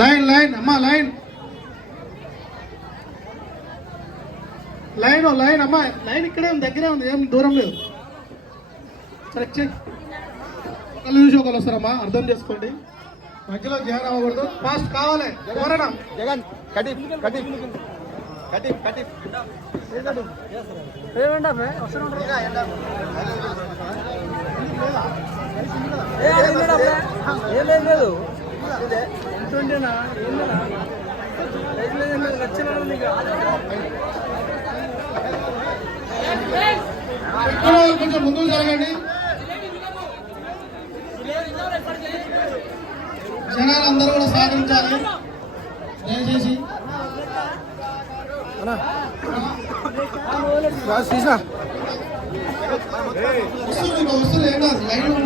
Line line అమ్మా line line line అమ్మా line ఇక్కడే ఉంది, దగ్గరే ఉంది, ఏం దూరం లేదు. సరే చెక్ కళ్ళు చూసి ఒకళ్ళు వస్తారమ్మా, అర్థం చేసుకోండి. మధ్యలో జగన్ అవ్వకూడదు, ఫాస్ట్ కావాలి. ఎవరైనా జగన్ కటి కటి కటి కటి లేదు కొంచెం ముందుకు జరగండి. జనాలు అందరూ కూడా సహకరించాలి దయచేసి. వస్తుంది ఏం కాదు, లైన్